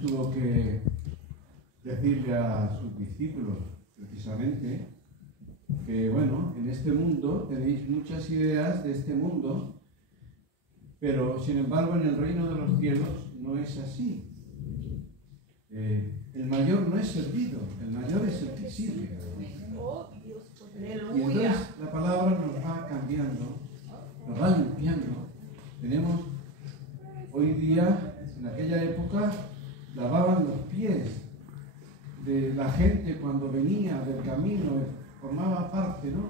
tuvo que decirle a sus discípulos, precisamente, que bueno, en este mundo tenéis muchas ideas de este mundo, pero sin embargo en el reino de los cielos no es así. El mayor no es servido, el mayor es el que sirve. Y entonces la palabra nos va cambiando, nos va limpiando. Tenemos hoy día, en aquella época, lavaban los pies de la gente cuando venía del camino, formaba parte, ¿no?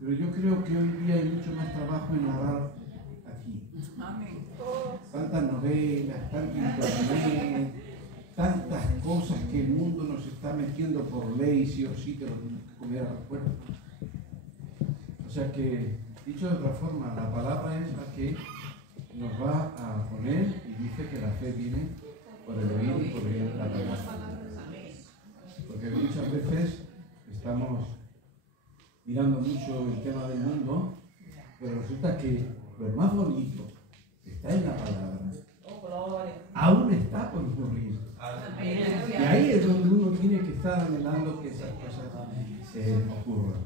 Pero yo creo que hoy día hay mucho más trabajo en lavar aquí. Tantas novelas, tanto internet, tantas cosas que el mundo nos está metiendo por ley, sí o sí, que lo tenemos que comer a la puerta. O sea que, dicho de otra forma, la palabra es la que nos va a poner y dice que la fe viene por el oír y por oír la palabra. Porque muchas veces estamos mirando mucho el tema del mundo, pero resulta que lo más bonito que está en la palabra aún está por ocurrir. Y ahí es donde uno tiene que estar anhelando que esas cosas ocurran,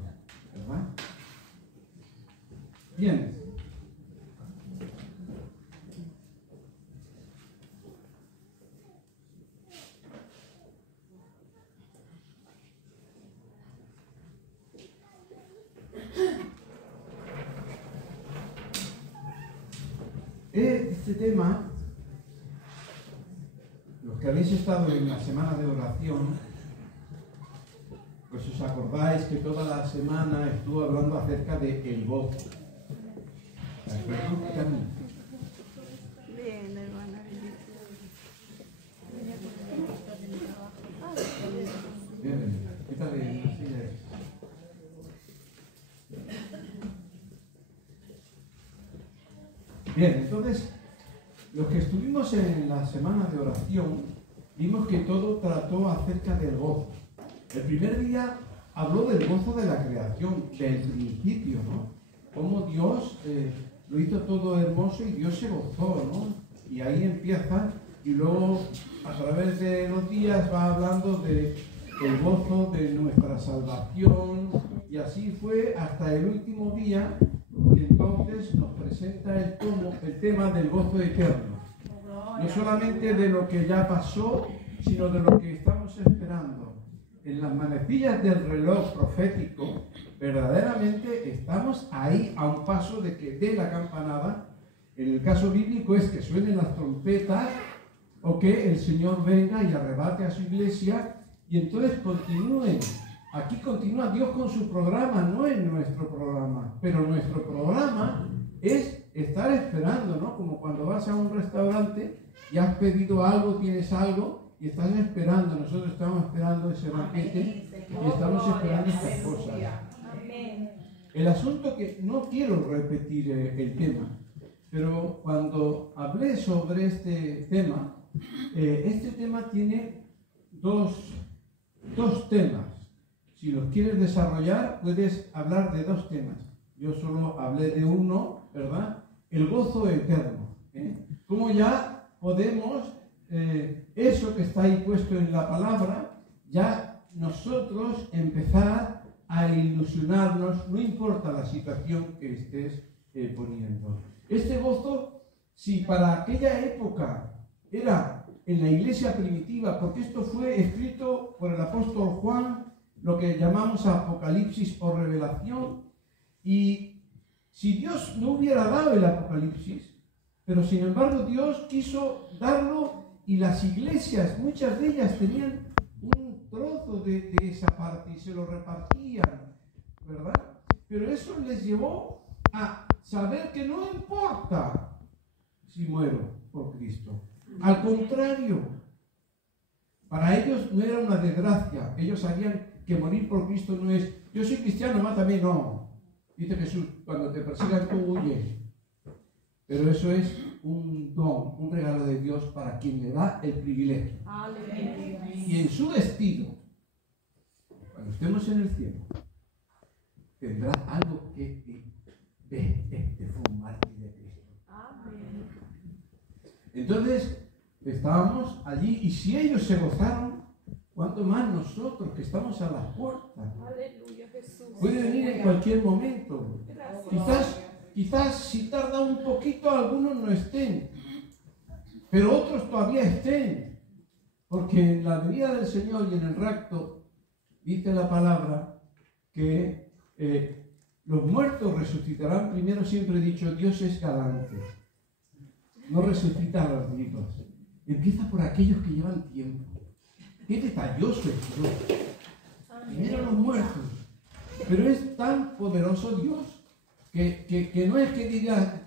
¿verdad? Bien. Este tema, los que habéis estado en la semana de oración, pues os acordáis que toda la semana estuvo hablando acerca de el gozo. ¿De acuerdo? Bien, hermana. Bien, quítale una silla. Bien, entonces, los que estuvimos en la semana de oración, vimos que todo trató acerca del gozo. El primer día habló del gozo de la creación, del principio, ¿no? Cómo Dios lo hizo todo hermoso y Dios se gozó, ¿no? Y ahí empieza, y luego a través de los días va hablando del gozo de nuestra salvación, y así fue hasta el último día, que entonces nos presenta el tema del gozo eterno. No solamente de lo que ya pasó, sino de lo que estamos esperando. En las manecillas del reloj profético, verdaderamente estamos ahí a un paso de que dé la campanada. En el caso bíblico es que suenen las trompetas o que el Señor venga y arrebate a su iglesia y entonces continúen. Aquí continúa Dios con su programa, no es nuestro programa, pero nuestro programa es estar esperando, ¿no? Como cuando vas a un restaurante y has pedido algo, tienes algo y estás esperando. Nosotros estamos esperando ese banquete y estamos esperando estas cosas. El asunto que no quiero repetir el tema, pero cuando hablé sobre este tema tiene dos temas. Si los quieres desarrollar, puedes hablar de dos temas. Yo solo hablé de uno, ¿verdad? El gozo eterno. Cómo ya podemos, eso que está ahí puesto en la palabra, ya nosotros empezar a ilusionarnos, no importa la situación que estés poniendo. Este gozo, si para aquella época era en la iglesia primitiva, porque esto fue escrito por el apóstol Juan, lo que llamamos Apocalipsis o Revelación, y si Dios no hubiera dado el Apocalipsis, pero sin embargo Dios quiso darlo y las iglesias, muchas de ellas tenían un trozo de esa parte y se lo repartían, ¿verdad? Pero eso les llevó a saber que no importa si muero por Cristo. Al contrario, para ellos no era una desgracia. Ellos sabían que morir por Cristo no es, yo soy cristiano, mátame, no. Dice Jesús, cuando te persigan tú huyes. Pero eso es un don, un regalo de Dios para quien le da el privilegio. Aleluya. Y en su destino, cuando estemos en el cielo, tendrá algo que ve, este fue un mártir de Cristo. Amén. Entonces, estábamos allí, y si ellos se gozaron, ¿cuánto más nosotros que estamos a las puertas? Aleluya, Jesús. Puede venir en cualquier momento. Gracias. Quizás si tarda un poquito, algunos no estén, pero otros todavía estén, porque en la venida del Señor y en el rapto dice la palabra que los muertos resucitarán primero. Siempre he dicho, Dios es galante, no resucita a los vivos, empieza por aquellos que llevan tiempo. Qué detalloso es Dios. Primero los muertos, pero es tan poderoso Dios que no es que diga,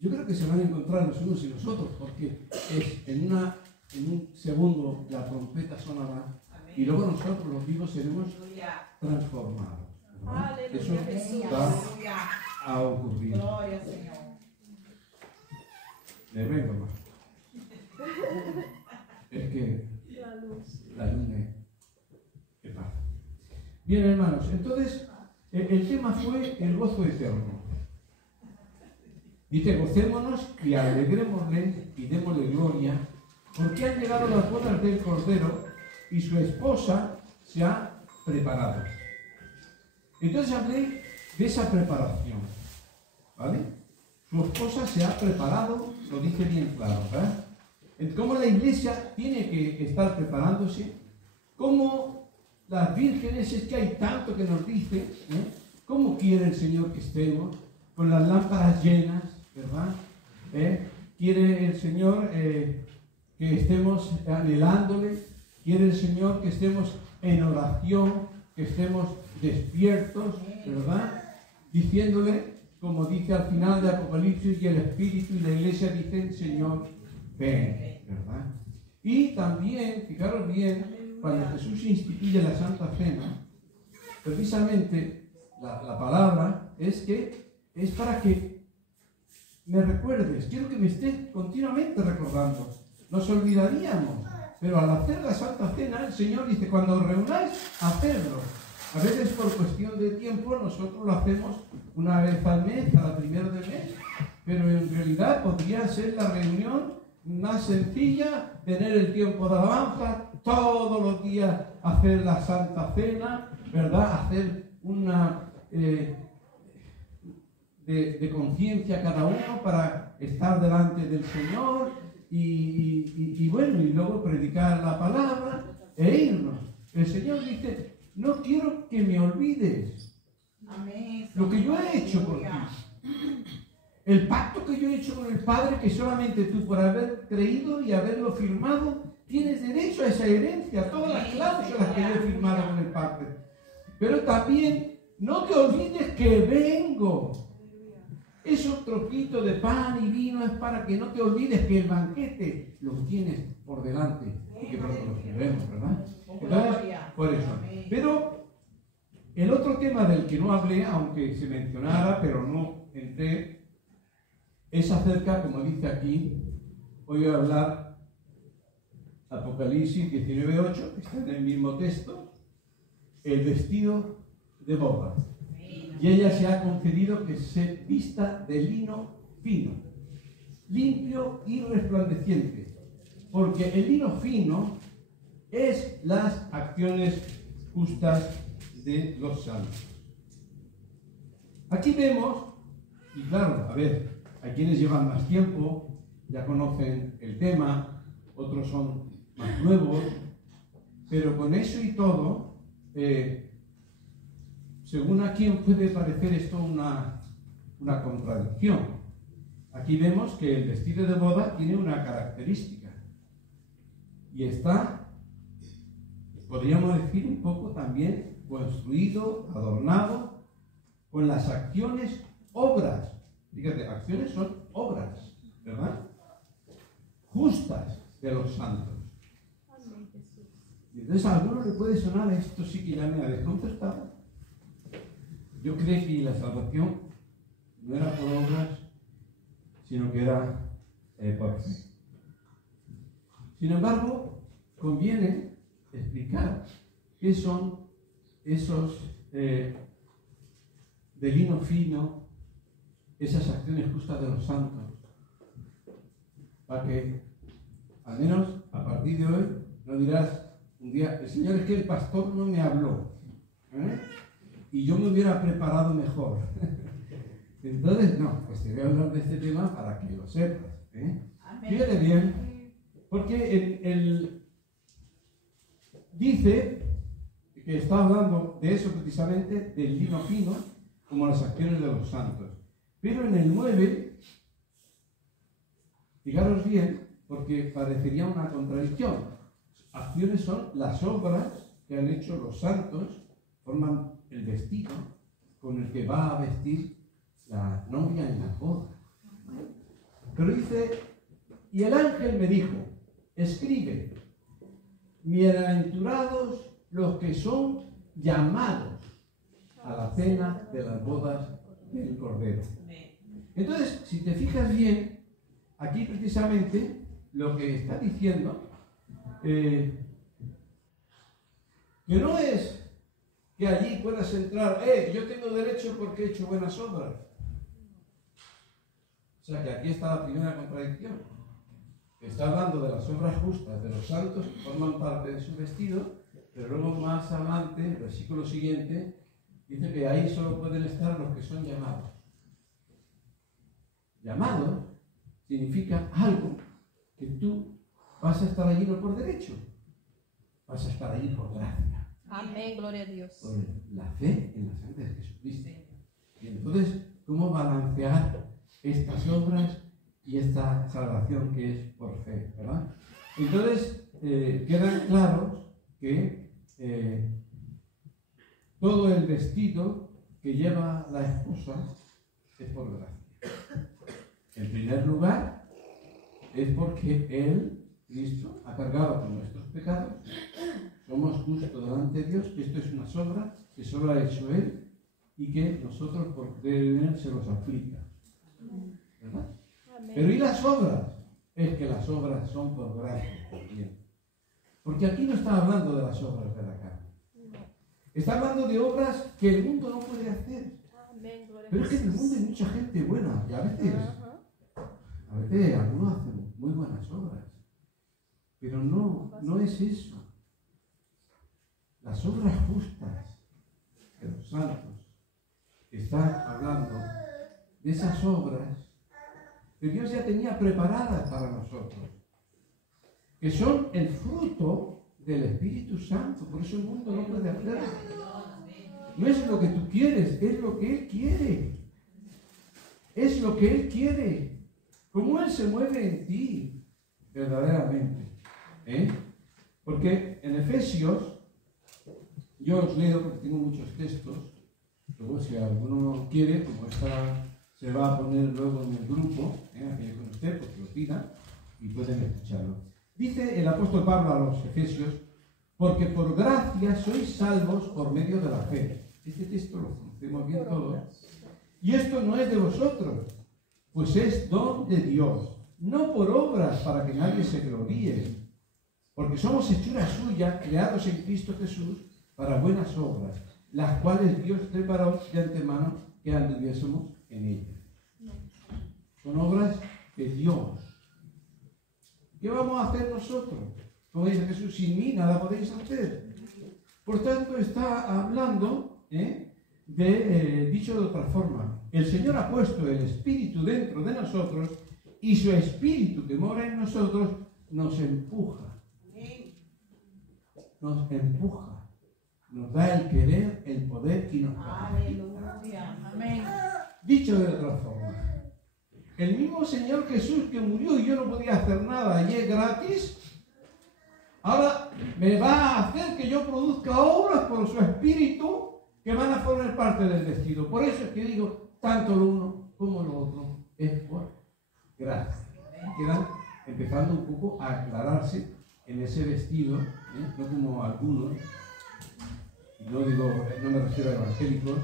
yo creo que se van a encontrar los unos y los otros, porque es en un segundo la trompeta sonará y luego nosotros los vivos seremos transformados, ¿verdad? Eso va a ocurrir. Le vengo más. Es que la luna que pasa. Bien, hermanos, entonces el tema fue el gozo eterno. Dice, gocémonos y alegrémosle y démosle gloria, porque han llegado las bodas del Cordero y su esposa se ha preparado. Entonces hablé de esa preparación, ¿vale? Su esposa se ha preparado, lo dice bien claro, ¿verdad? Cómo la iglesia tiene que estar preparándose, cómo las vírgenes, es que hay tanto que nos dice, cómo quiere el Señor que estemos, con las lámparas llenas, ¿verdad? Quiere el Señor que estemos anhelándole, quiere el Señor que estemos en oración, que estemos despiertos, ¿verdad? Diciéndole, como dice al final de Apocalipsis, y el Espíritu y la Iglesia dicen, Señor, ven, ¿verdad? Y también, fijaros bien, cuando Jesús instituye la Santa Cena, precisamente la palabra es para que me recuerdes, quiero que me estés continuamente recordando. Nos olvidaríamos, pero al hacer la Santa Cena, el Señor dice, cuando os reunáis, hacedlo. A veces por cuestión de tiempo nosotros lo hacemos una vez al mes, cada primero de mes, pero en realidad podría ser la reunión más sencilla, tener el tiempo de alabanza, todos los días hacer la Santa Cena, ¿verdad? Hacer una de conciencia cada uno para estar delante del Señor y bueno, y luego predicar la palabra e irnos. El Señor dice, no quiero que me olvides lo que yo he hecho por ti. El pacto que yo he hecho con el Padre, que solamente tú, por haber creído y haberlo firmado, tienes derecho a esa herencia, todas las cláusulas que yo he firmado con el Padre. Pero también no te olvides que vengo. Esos trocitos de pan y vino es para que no te olvides que el banquete lo tienes por delante y que pronto lo veremos, ¿verdad? Entonces, por eso. Pero el otro tema del que no hablé, aunque se mencionara, pero no entré, es acerca, como dice aquí, hoy voy a hablar Apocalipsis 19:8, que está en el mismo texto, el vestido de boda. Y ella se ha concedido que se vista de lino fino, limpio y resplandeciente, porque el lino fino es las acciones justas de los santos. Aquí vemos, y claro, a ver, hay quienes llevan más tiempo, ya conocen el tema, otros son más nuevos, pero con eso y todo, según a quien puede parecer esto una contradicción. Aquí vemos que el vestido de boda tiene una característica y está, podríamos decir, un poco también construido, adornado con las acciones, obras. Fíjate, acciones son obras, ¿verdad? Justas de los santos. Y entonces a alguno le puede sonar, esto sí que ya me ha desconcertado. Yo creí que la salvación no era por obras, sino que era por fe. Sin embargo, conviene explicar qué son esos de lino fino, esas acciones justas de los santos, para que al menos a partir de hoy, no dirás un día, el Señor, es que el pastor no me habló, ¿eh? Y yo me hubiera preparado mejor. Entonces, no, pues te voy a hablar de este tema para que lo sepas, ¿eh? Fíjate bien, porque dice que está hablando de eso precisamente, del lino fino, como las acciones de los santos. Pero en el 9, fijaros bien, porque parecería una contradicción. Acciones son las obras que han hecho los santos, forman el vestido con el que va a vestir la novia en la boda. Pero dice, y el ángel me dijo, escribe, bienaventurados los que son llamados a la cena de las bodas del Cordero. Entonces, si te fijas bien, aquí precisamente lo que está diciendo, que no es que allí puedas entrar, yo tengo derecho porque he hecho buenas obras. O sea que aquí está la primera contradicción. Está hablando de las obras justas de los santos que forman parte de su vestido, pero luego más adelante, el versículo siguiente, dice que ahí solo pueden estar los que son llamados. Llamado significa algo que tú vas a estar allí no por derecho, vas a estar allí por gracia. Amén, gloria a Dios. Por la fe en la sangre de Jesucristo. Y entonces, ¿cómo balancear estas obras y esta salvación que es por fe, ¿verdad? Entonces, quedan claros que todo el vestido que lleva la esposa es por gracia. En primer lugar, es porque Él, Cristo, ha cargado con nuestros pecados. Somos justos delante de Dios, que esto es una obra que solo ha hecho Él y que nosotros por creer en Él se los aplica. ¿Verdad? Amén. Pero ¿y las obras? Es que las obras son por gracia también. Porque aquí no está hablando de las obras de la carne. Está hablando de obras que el mundo no puede hacer. Amén, gloria a Pero es que en el Jesús. mundo hay mucha gente buena y a veces algunos hacen muy buenas obras. Pero no es eso. Las obras justas de los santos están hablando de esas obras que Dios ya tenía preparadas para nosotros, que son el fruto del Espíritu Santo. Por eso el mundo no puede hacerlo. No es lo que tú quieres, es lo que Él quiere. Es lo que Él quiere. Cómo Él se mueve en ti, verdaderamente. Porque en Efesios, yo os leo, porque tengo muchos textos, luego si alguno quiere, como esta se va a poner luego en el grupo, aquello con usted, porque lo pida, y pueden escucharlo. Dice el apóstol Pablo a los Efesios, porque por gracia sois salvos por medio de la fe. Este texto lo conocemos bien todos. Y esto no es de vosotros, pues es don de Dios, no por obras para que nadie se gloríe, porque somos hechura suya, creados en Cristo Jesús para buenas obras, las cuales Dios preparó de antemano que anduviésemos en ellas. Son obras de Dios. ¿Qué vamos a hacer nosotros? Como dice Jesús, sin mí nada podéis hacer. Por tanto, está hablando, dicho de otra forma, el Señor ha puesto el Espíritu dentro de nosotros y su Espíritu que mora en nosotros nos empuja. Nos empuja. Nos da el querer, el poder y nos capacita. Amén. Dicho de otra forma, el mismo Señor Jesús que murió y yo no podía hacer nada y es gratis, ahora me va a hacer que yo produzca obras por su Espíritu que van a formar parte del vestido. Por eso es que digo, tanto lo uno como lo otro es por gracia. Quedan empezando un poco a aclararse en ese vestido, no como algunos, no me refiero a evangélicos,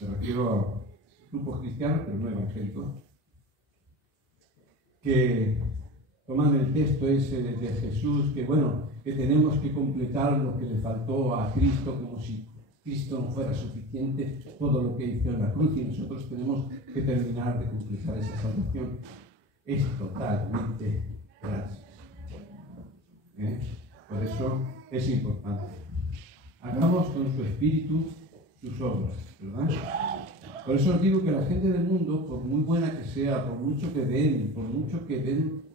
me refiero a grupos cristianos, pero no evangélicos, que toman el texto ese de Jesús, que tenemos que completar lo que le faltó a Cristo, como si Cristo no fuera suficiente todo lo que hizo en la cruz y nosotros tenemos que terminar de completar esa salvación. Es totalmente gracias. Por eso es importante. Hagamos con su espíritu sus obras, ¿verdad? Por eso os digo que la gente del mundo, por muy buena que sea, por mucho que den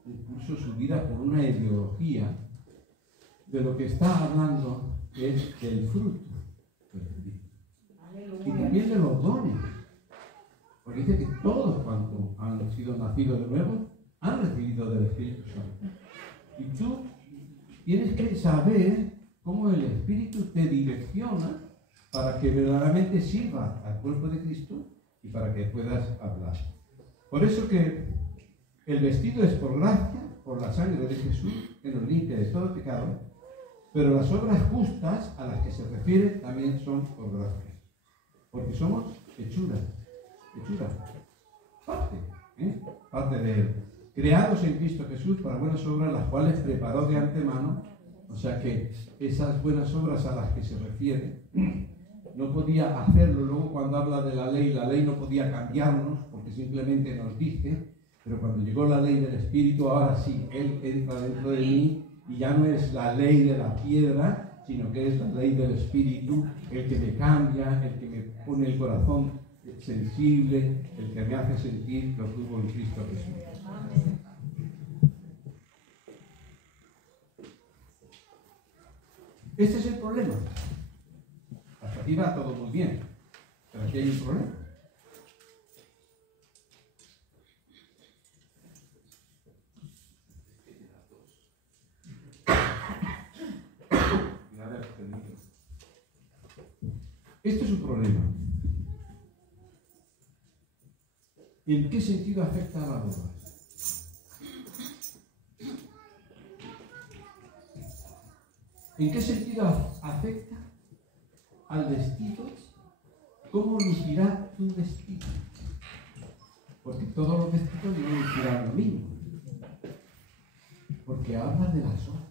incluso su vida por una ideología, de lo que está hablando es del fruto del Espíritu. Y también de los dones. Porque dice que todos cuantos han sido nacidos de nuevo han recibido del Espíritu Santo. Y tú tienes que saber cómo el Espíritu te direcciona para que verdaderamente sirva al cuerpo de Cristo y para que puedas hablar. Por eso que el vestido es por gracia, por la sangre de Jesús, que nos limpia de todo pecado, pero las obras justas a las que se refiere también son por gracia. Porque somos hechura, parte de Él. Creados en Cristo Jesús para buenas obras, las cuales preparó de antemano. O sea que esas buenas obras a las que se refiere, no podía hacerlo. Luego cuando habla de la ley no podía cambiarnos, porque simplemente nos dice, pero cuando llegó la ley del Espíritu, ahora sí, Él entra dentro de mí, y ya no es la ley de la piedra, sino que es la ley del Espíritu, el que me cambia, el que me pone el corazón sensible, el que me hace sentir lo que hubo en Cristo Jesús. Este es el problema. Hasta aquí va todo muy bien, pero aquí hay un problema. Este es un problema. ¿En qué sentido afecta a la boda? ¿En qué sentido afecta al vestido? ¿Cómo lucirá tu vestido? Porque todos los vestidos no lucirán lo mismo. Porque habla de las obras.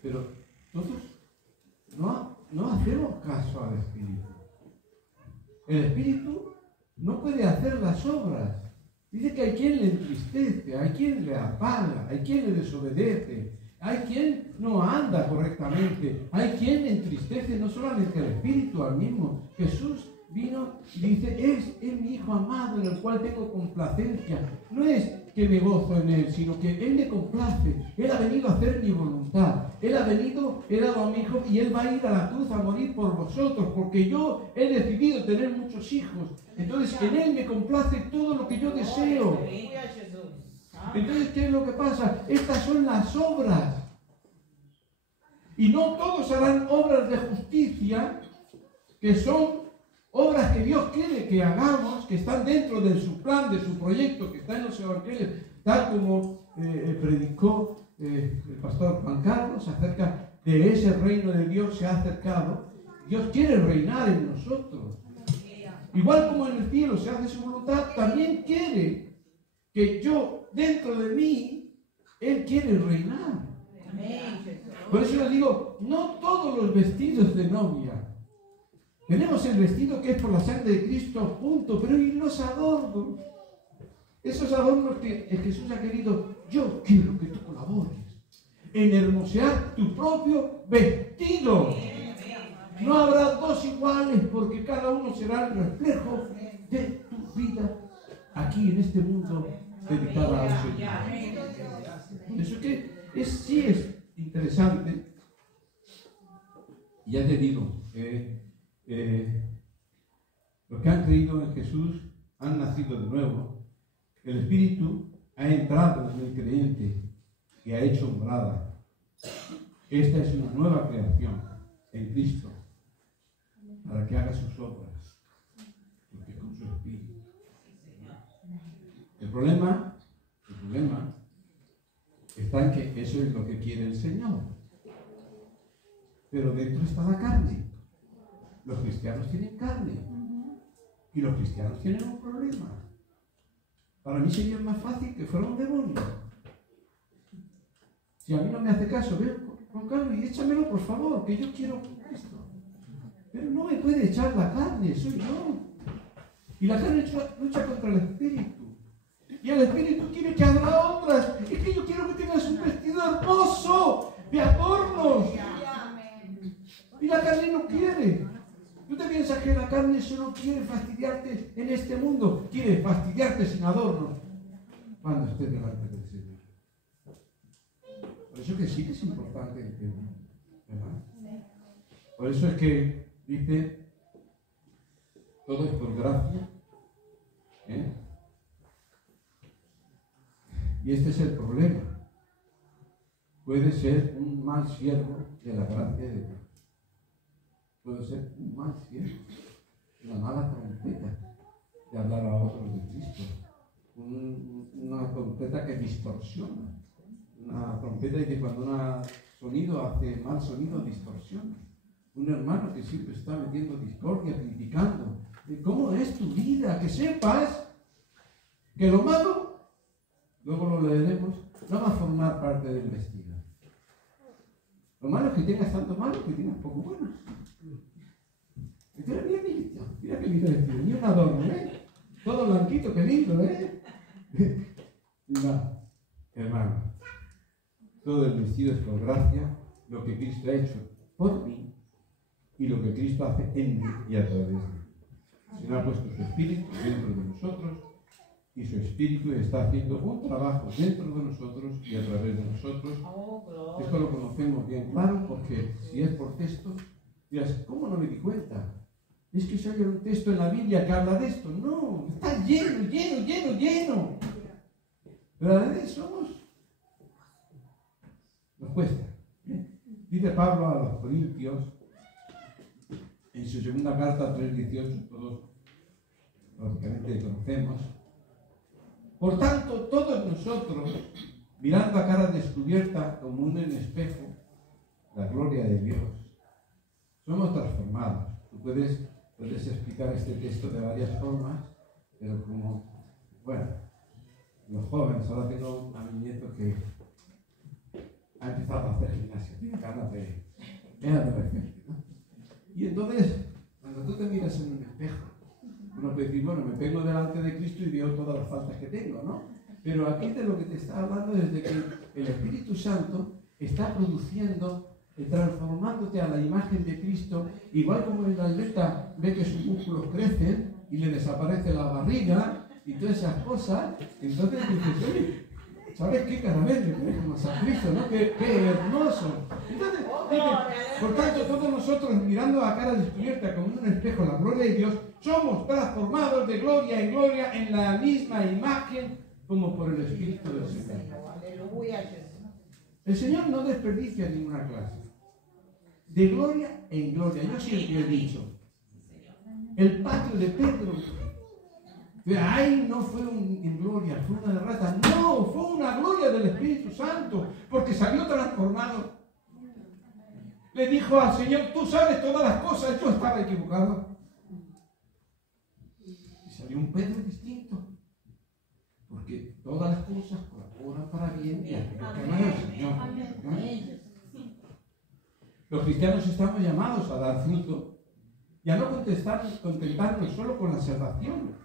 Pero todos no hacemos caso al Espíritu. El Espíritu no puede hacer las obras. Dice que hay quien le entristece, hay quien le apaga, hay quien le desobedece, hay quien no anda correctamente, hay quien le entristece no solamente al Espíritu, al mismo. Jesús vino y dice, es mi Hijo amado en el cual tengo complacencia. No es que me gozo en Él, sino que Él me complace. Él ha venido a hacer mi voluntad. Él ha venido, Él ha dado a mi Hijo y Él va a ir a la cruz a morir por vosotros, porque yo he decidido tener muchos hijos. Entonces en Él me complace todo lo que yo deseo. Entonces, ¿qué es lo que pasa? Estas son las obras. Y no todos harán obras de justicia, que son obras que Dios quiere que hagamos, que están dentro de su plan, de su proyecto, que está en los evangelios, tal como predicó el pastor Juan Carlos acerca de ese reino de Dios se ha acercado. Dios quiere reinar en nosotros. Igual como en el cielo se hace su voluntad, también quiere que yo, dentro de mí, Él quiere reinar. Por eso les digo, no todos los vestidos de novia. Tenemos el vestido que es por la sangre de Cristo, punto, pero ¿y los adornos? Esos adornos que Jesús ha querido, yo quiero que tú colabores en hermosear tu propio vestido. No habrá dos iguales, porque cada uno será el reflejo de tu vida aquí en este mundo dedicada al Señor. Por eso que sí es interesante. Ya te digo, los que han creído en Jesús han nacido de nuevo. El Espíritu ha entrado en el creyente y ha hecho morada. Esta es una nueva creación en Cristo para que haga sus obras, porque con su Espíritu. El problema está en que eso es lo que quiere el Señor, pero dentro está la carne. Los cristianos tienen carne y los cristianos tienen un problema. Para mí sería más fácil que fuera un demonio. Si a mí no me hace caso, ven Juan Carlos y échamelo por favor, que yo quiero esto. Pero no me puede echar la carne, soy yo. Y la carne lucha contra el Espíritu. y el Espíritu quiere que haga otras. Es que yo quiero que tengas un vestido hermoso de adornos. Y la carne no quiere. ¿Tú te piensas que la carne solo quiere fastidiarte en este mundo? Quiere fastidiarte sin adornos cuando estés delante del Señor. Por eso que sí que es importante el tema, ¿verdad? Por eso es que dice, todo es por gracia, ¿eh? Y este es el problema. Puede ser un mal siervo de la gracia de Dios. Puede ser un mal siervo, una mala trompeta de hablar a otros de Cristo. Una trompeta que distorsiona. Una trompeta que cuando un sonido hace mal sonido, distorsiona. Un hermano que siempre está metiendo discordia, criticando. ¿Cómo es tu vida? Que sepas que lo malo, luego lo leeremos, no va a formar parte del vestido. Lo malo es que tengas tanto malo que tengas poco bueno. Mira qué lindo vestido, ni un adorno, ¿eh? Todo blanquito, qué lindo, ¿eh? No, hermano, todo el vestido es por gracia, lo que Cristo ha hecho por mí y lo que Cristo hace en mí y a través de mí. El Señor ha puesto su Espíritu dentro de nosotros y su Espíritu está haciendo un trabajo dentro de nosotros y a través de nosotros. Esto lo conocemos bien claro porque si es por texto, dirás, ¿cómo no me di cuenta? Es que sale un texto en la Biblia que habla de esto. No, está lleno, lleno, lleno, lleno. Pero a veces nos cuesta. Dice Pablo a los Corintios, en su segunda carta 3:18, todos prácticamente conocemos. Por tanto, todos nosotros, mirando a cara descubierta como un espejo, la gloria de Dios, somos transformados. Tú puedes explicar este texto de varias formas, pero como, bueno, los jóvenes, ahora tengo a mi nieto que ha empezado a hacer gimnasia, tiene ganas de repente, ¿no? Y entonces, cuando tú te miras en un espejo, uno puede decir, bueno, me pongo delante de Cristo y veo todas las faltas que tengo, ¿no? Pero aquí de lo que te está hablando es de que el Espíritu Santo está produciendo, transformándote a la imagen de Cristo, igual como el atleta ve que sus músculos crecen y le desaparece la barriga y todas esas cosas. Entonces dices, oye, ¿sabes qué caramelo? Tenemos a Cristo, ¿no? ¡Qué hermoso! Entonces, dice, por tanto, todos nosotros, mirando a cara descubierta como en un espejo la gloria de Dios, somos transformados de gloria en gloria en la misma imagen como por el Espíritu del Señor. El Señor no desperdicia ninguna clase. De gloria en gloria. Yo siempre he dicho, el patio de Pedro, ahí no fue en gloria, fue una derrota. No, fue una gloria del Espíritu Santo, porque salió transformado. Le dijo al Señor, tú sabes todas las cosas, yo estaba equivocado. Y salió un Pedro distinto, porque todas las cosas colaboran para bien y aquellos que aman al Señor. ¿No? Los cristianos estamos llamados a dar fruto y a no contentarnos solo con la salvación,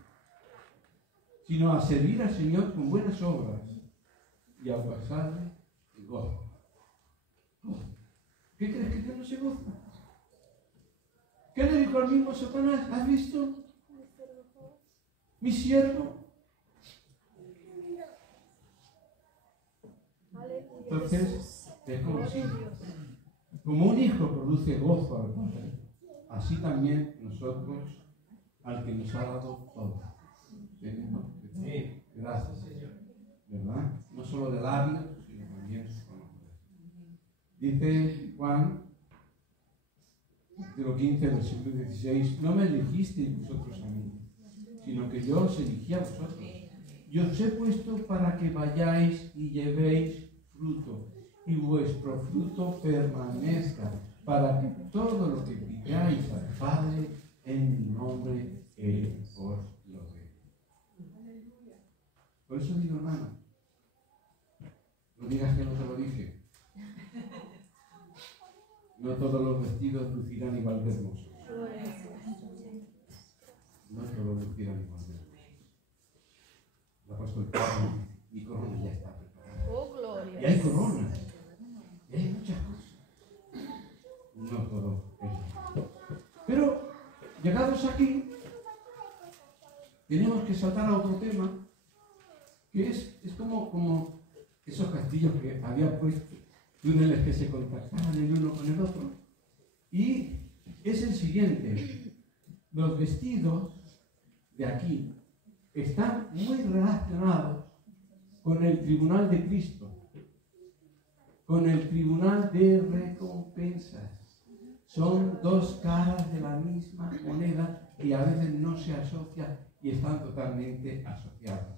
sino a servir al Señor con buenas obras y a gozarle en gozo. ¿Qué crees que Dios no se goza? ¿Qué le dijo al mismo Satanás? ¿Has visto? Mi siervo. Entonces, es como un hijo produce gozo al Padre, así también nosotros, al que nos ha dado todo. Sí. Gracias, Señor. ¿Verdad? No solo de labios, sino también con los dedos. Dice Juan, capítulo 15, versículo 16, no me elegisteis vosotros a mí, sino que yo os elegí a vosotros. Y os he puesto para que vayáis y llevéis fruto, y vuestro fruto permanezca, para que todo lo que pidáis al Padre en mi nombre, Él os lo dé. Por eso digo, hermano, no digas que no te lo dije. No todos los vestidos lucirán igual de hermosos. No todos lucirán igual de hermosos. El apóstol Pablo y hay coronas, y hay muchas cosas. No todo es malo. Pero, llegados aquí, tenemos que saltar a otro tema, que es como esos castillos que había puesto, túneles que se contactaban el uno con el otro. Y es el siguiente: los vestidos de aquí están muy relacionados con el tribunal de Cristo, con el tribunal de recompensas. Son dos caras de la misma moneda y a veces no se asocian y están totalmente asociados.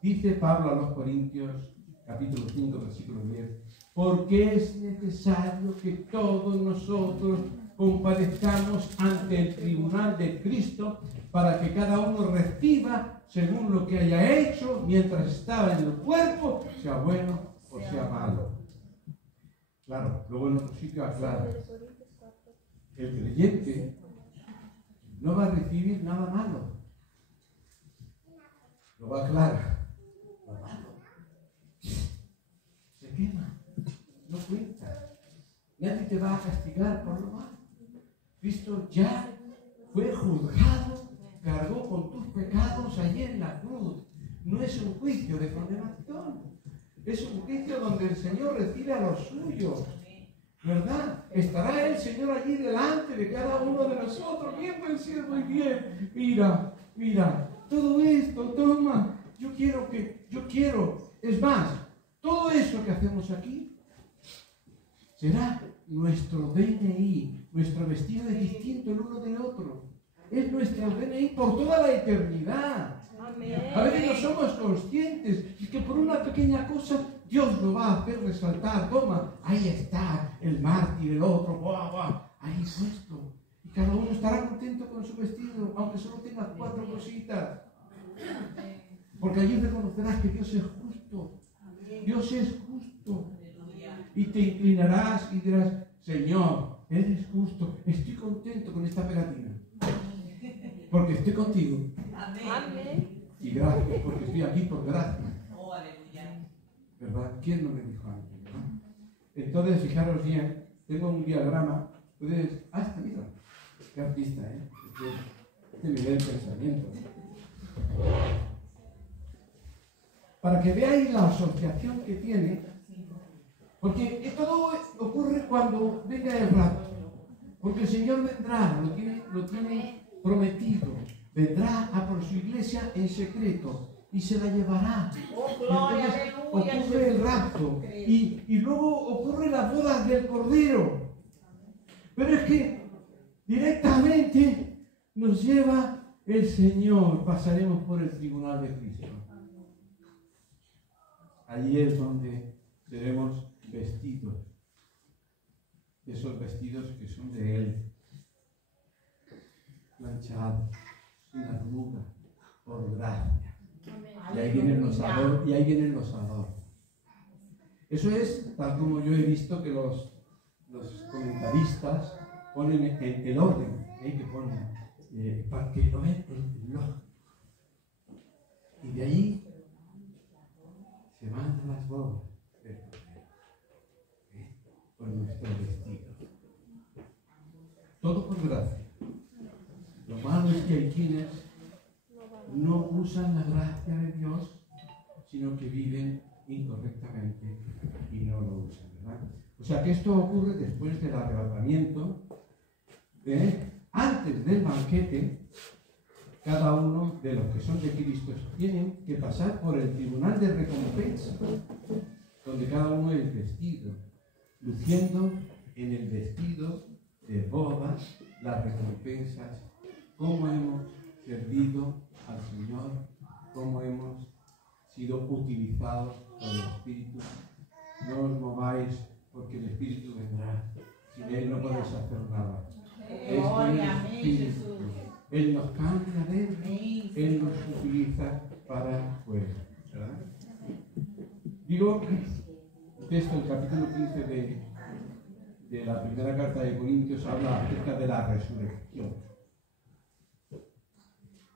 Dice Pablo a los Corintios, capítulo 5, versículo 10, porque es necesario que todos nosotros comparezcamos ante el tribunal de Cristo para que cada uno reciba según lo que haya hecho mientras estaba en el cuerpo, sea bueno o sea malo. Claro, luego en otro sitio aclara: el creyente no va a recibir nada malo. Lo va a aclarar. Lo malo se quema, no cuenta. Nadie te va a castigar por lo malo. Cristo ya fue juzgado, cargó con tus pecados allí en la cruz. No es un juicio de condenación, es un juicio donde el Señor recibe a los suyos, ¿verdad? Estará el Señor allí delante de cada uno de nosotros, viendo el siervo y bien, mira, todo esto, toma, yo quiero, es más, todo eso que hacemos aquí será nuestro DNI, nuestro vestido es distinto el uno del otro. Es nuestro DNI por toda la eternidad. Amén. A veces no somos conscientes y que por una pequeña cosa Dios lo va a hacer resaltar. Toma, ahí está el mártir, el otro, ahí puesto. Y cada uno estará contento con su vestido, aunque solo tenga 4 cositas. Porque allí reconocerás que Dios es justo. Dios es justo. Y te inclinarás y dirás: Señor, eres justo, estoy contento con esta pegatina, porque estoy contigo. Amén. Y gracias, porque estoy aquí por gracia. ¿Verdad? ¿Quién no me dijo antes? ¿Verdad? Entonces, fijaros bien, tengo un diagrama. Puedes... mira, qué artista, ¿eh? Este me da el pensamiento. Para que veáis la asociación que tiene. Porque todo ocurre cuando venga el rapto. Porque el Señor vendrá, lo tiene prometido. Vendrá a por su iglesia en secreto y se la llevará. Entonces ocurre el rapto y luego ocurre las bodas del Cordero. Pero es que directamente nos lleva el Señor. Pasaremos por el tribunal de Cristo. Allí es donde seremos vestidos, esos vestidos que son de Él, planchados, sin arruga, por gracia. Y ahí vienen los adornos. Eso es tal como yo he visto que los comentaristas ponen el orden, que ponen, para que lo vean lógico. Y de ahí se van a las bodas del Cordero, con nuestro vestido. Todo por gracia. Lo malo es que hay quienes no usan la gracia de Dios, sino que viven incorrectamente y no lo usan, ¿verdad? O sea que esto ocurre después del arrebatamiento. Antes del banquete, cada uno de los que son de Cristo tienen que pasar por el tribunal de recompensa, donde cada uno es vestido, luciendo en el vestido de bodas las recompensas, cómo hemos servido al Señor, cómo hemos sido utilizados por el Espíritu. No os mováis, porque el Espíritu vendrá. Sin Él no podéis hacer nada. Es el Espíritu. Él nos cambia dentro, Él nos utiliza para fuera, ¿verdad? Digo, el texto del capítulo 15 de la primera carta de Corintios habla acerca de la resurrección.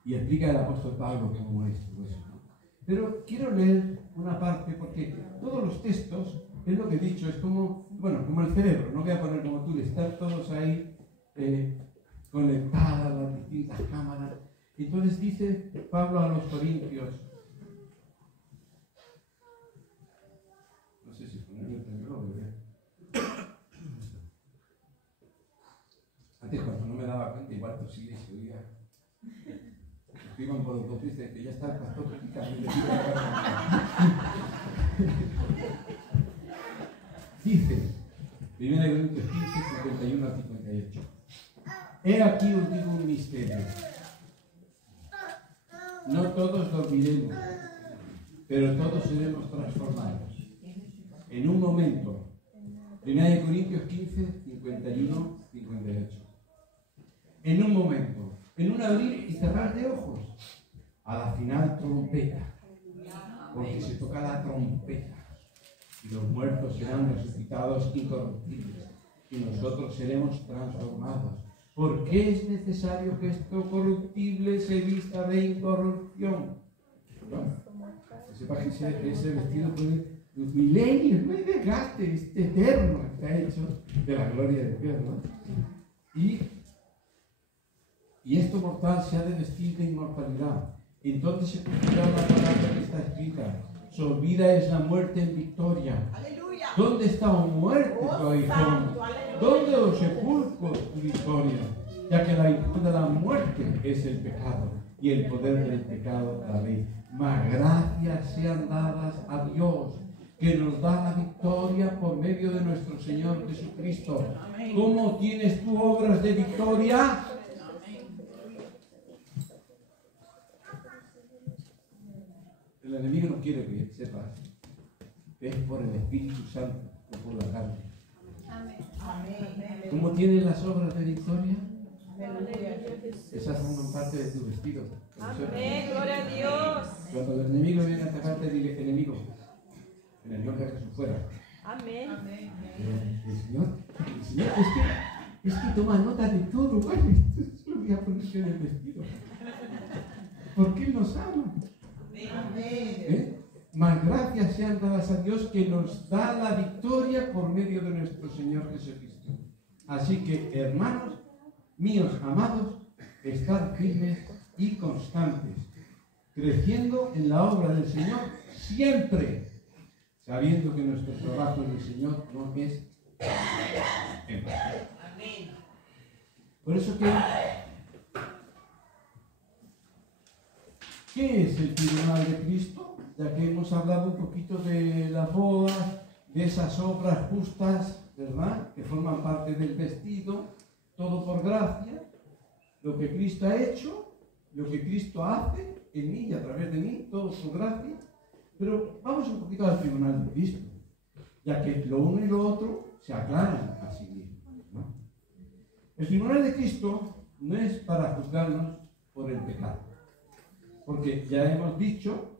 Y explica el apóstol Pablo cómo es todo eso, ¿no? Pero quiero leer una parte porque todos los textos, es lo que he dicho, es como, bueno, como el cerebro, no voy a poner como tú, están todos ahí conectadas las distintas cámaras. Entonces dice Pablo a los Corintios, no sé si ponerme el reloj, antes cuando no me daba cuenta, igual tosía y se oía. Iban por los dos, dice que ya está el pastor predicando. Dice, 1 Corintios 15, 51 a 58. He aquí os digo un misterio. No todos dormiremos, pero todos seremos transformados. En un momento. 1 Corintios 15, 51, 58. En un momento. En un abrir y cerrar de ojos. A la final trompeta. Porque se toca la trompeta. Y los muertos serán resucitados incorruptibles. Y nosotros seremos transformados. ¿Por qué es necesario que esto corruptible se vista de incorrupción? Bueno, que sepa que ese vestido puede milenios, no hay desgaste, es eterno, está hecho de la gloria de Dios, ¿no? Y esto mortal se ha de vestir de inmortalidad. Entonces se cumplirá la palabra que está escrita: sorbida es la muerte en victoria. Aleluya. ¿Dónde está, oh muerte, tu aguijón? ¿Dónde, oh sepulcro, tu victoria? Ya que la virtud de la muerte es el pecado, y el poder del pecado la ley. Mas gracias sean dadas a Dios, que nos da la victoria por medio de nuestro Señor Jesucristo. ¿Cómo tienes tú obras de victoria? El enemigo no quiere que sepas que es por el Espíritu Santo, no por la carne. ¿Cómo tienes las obras de victoria? Esas forman parte de tu vestido. Amén, gloria a Dios. Cuando el enemigo viene a atacarte, dile: enemigo, en el nombre de Jesús, fuera. Amén. El Señor, es que toma nota de todo, ¿vale? Esto lo voy a poner en el vestido. Porque Él nos ama. Mas gracias sean dadas a Dios, que nos da la victoria por medio de nuestro Señor Jesucristo. Así que, hermanos míos amados, estad firmes y constantes, creciendo en la obra del Señor siempre, sabiendo que nuestro trabajo en el Señor no es en vano. Por eso ¿qué es el tribunal de Cristo? Ya que hemos hablado un poquito de las bodas, de esas obras justas, ¿verdad?, que forman parte del vestido, todo por gracia, lo que Cristo ha hecho, lo que Cristo hace en mí y a través de mí, todo por gracia. Pero vamos un poquito al tribunal de Cristo, ya que lo uno y lo otro se aclaran a sí mismos, ¿no? El tribunal de Cristo no es para juzgarnos por el pecado, porque ya hemos dicho